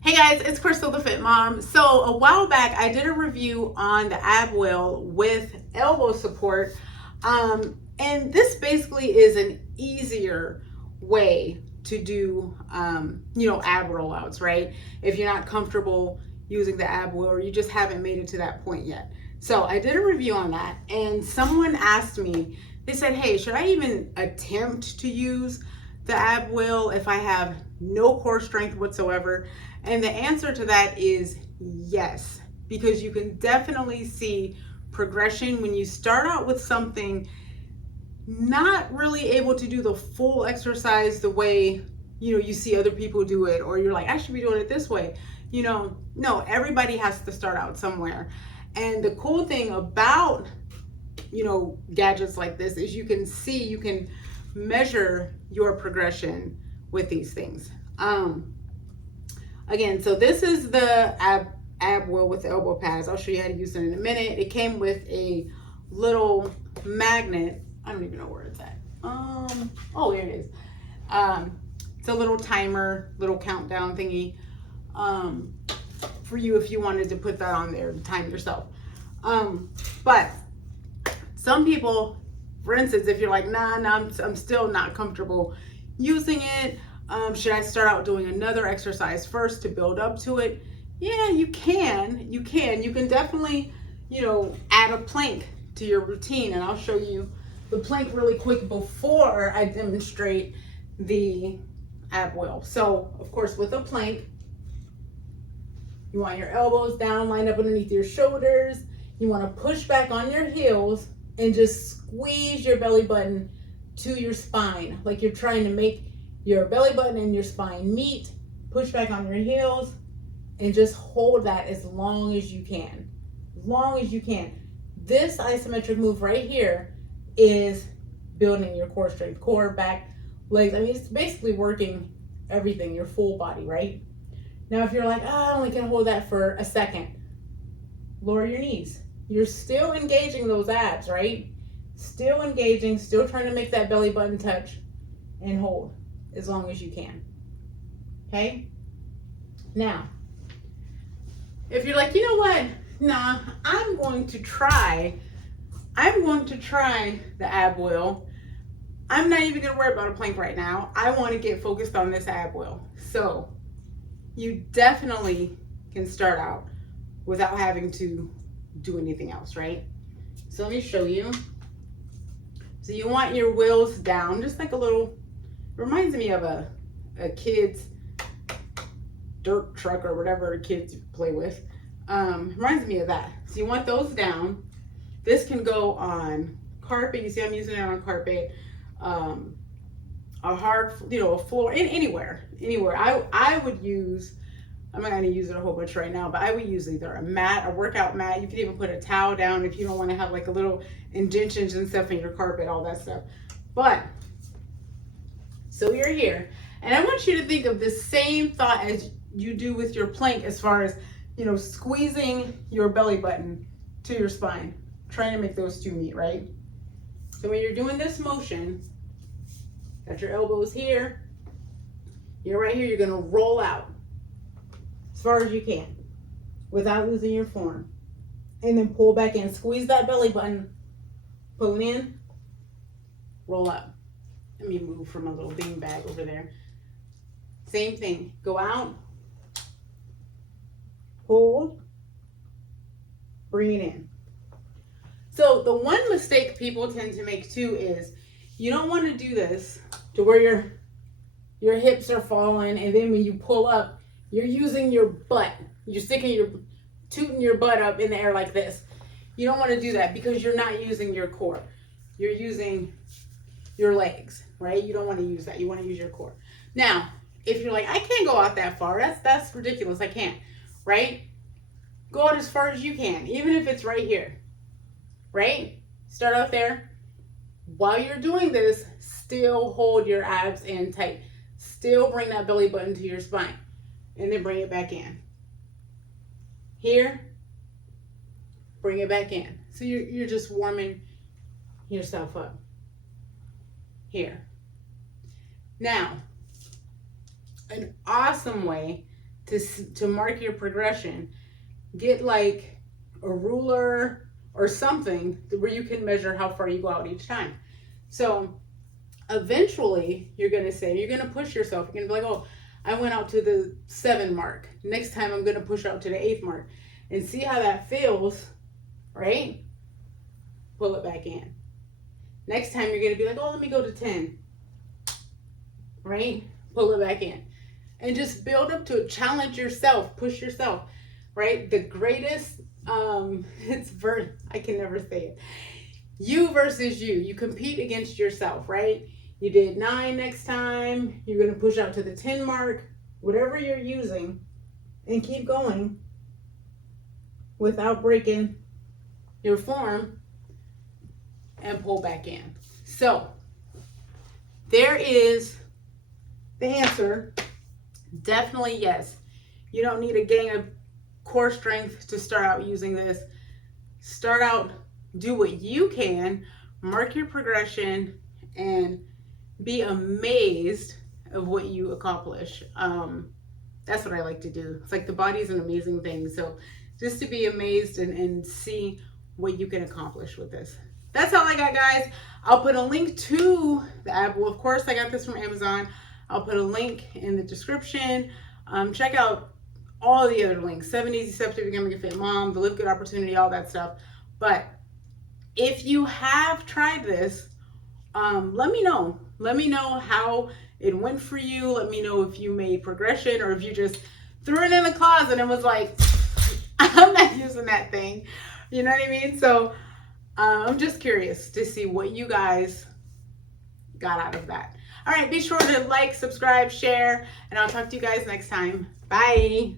Hey guys, it's Crystal the Fit Mom. So a while back, I did a review on the ab wheel with elbow support. And this basically is an easier way to do, ab rollouts, right? If you're not comfortable using the ab wheel or you just haven't made it to that point yet. So I did a review on that and someone asked me, they said, hey, should I even attempt to use the ab wheel if I have no core strength whatsoever? And the answer to that is yes, because you can definitely see progression when you start out with something not really able to do the full exercise the way you see other people do it, or you're like, I should be doing it this way. No, everybody has to start out somewhere. And the cool thing about gadgets like this is you can measure your progression with these things. Again, so this is the ab wheel with the elbow pads. I'll show you how to use it in a minute. It came with a little magnet. I don't even know where it's at. Oh, here it is. It's a little timer, little countdown thingy for you if you wanted to put that on there to time yourself. But some people, for instance, if you're like, nah, I'm still not comfortable using it. Should I start out doing another exercise first to build up to it? Yeah, you can. You can definitely, add a plank to your routine. And I'll show you the plank really quick before I demonstrate the ab wheel. So, of course, with a plank, you want your elbows down, lined up underneath your shoulders. You want to push back on your heels and just squeeze your belly button to your spine, like you're trying to make your belly button and your spine meet. Push back on your heels and just hold that as long as you can. As long as you can. This isometric move right here is building your core strength, core, back, legs. I mean, it's basically working everything, your full body, right? Now, if you're like, I only can hold that for a second, lower your knees. You're still engaging those abs, right? Still engaging, still trying to make that belly button touch, and hold as long as you can. Okay? Now, if you're like, you know what? Nah, I'm going to try the ab wheel. I'm not even gonna worry about a plank right now. I want to get focused on this ab wheel. So you definitely can start out without having to do anything else, right? So let me show you. So you want your wheels down, just like a little, reminds me of a kid's dirt truck or whatever kids play with. Reminds me of that. So you want those down. This can go on carpet. You see I'm using it on carpet. A hard, a floor, anywhere. I would use, I'm not going to use it a whole bunch right now, but I would use either a mat, a workout mat. You can even put a towel down if you don't want to have like a little indentions and stuff in your carpet, all that stuff. But, so you're here. And I want you to think of the same thought as you do with your plank as far as, squeezing your belly button to your spine, trying to make those two meet, right? So when you're doing this motion, got your elbows here, you're right here, you're gonna roll out as far as you can without losing your form. And then pull back in, squeeze that belly button, pull it in, roll up. Let me move from a little bean bag over there. Same thing, go out, hold, bring it in. So the one mistake people tend to make too is you don't want to do this to where your hips are falling, and then when you pull up, you're using your butt. You're tooting your butt up in the air like this. You don't want to do that because you're not using your core. You're using your legs, right? You don't want to use that. You want to use your core. Now, if you're like, I can't go out that far. That's ridiculous. I can't, right? Go out as far as you can, even if it's right here, right? Start out there. While you're doing this, still hold your abs in tight. Still bring that belly button to your spine, and then bring it back in. Here, bring it back in. So you're just warming yourself up. Here. Now, an awesome way to mark your progression, get like a ruler or something where you can measure how far you go out each time. So eventually you're going to say, you're going to push yourself. You're going to be like, oh, I went out to the 7 mark. Next time I'm going to push out to the 8 mark and see how that feels, right? Pull it back in. Next time you're going to be like, oh, let me go to 10, right? Pull it back in. And just build up to it. Challenge yourself. Push yourself, right? The greatest, I can never say it. You versus you. You compete against yourself, right? You did 9 next time. You're going to push out to the 10 mark, whatever you're using, and keep going without breaking your form and pull back in. So there is the answer. Definitely yes. You don't need to gain a core strength to start out using this. Start out, do what you can, mark your progression, and be amazed of what you accomplish. That's what I like to do. It's like the body's an amazing thing. So just to be amazed and see what you can accomplish with this. That's all I got, guys. I'll put a link to the app. Well, of course, I got this from Amazon. I'll put a link in the description. Check out all the other links. 7 Easy Steps to Becoming a Fit Mom, the Live Good Opportunity, all that stuff. But if you have tried this, let me know. Let me know how it went for you. Let me know if you made progression or if you just threw it in the closet and was like, I'm not using that thing. You know what I mean? So I'm just curious to see what you guys got out of that. All right, be sure to like, subscribe, share, and I'll talk to you guys next time. Bye.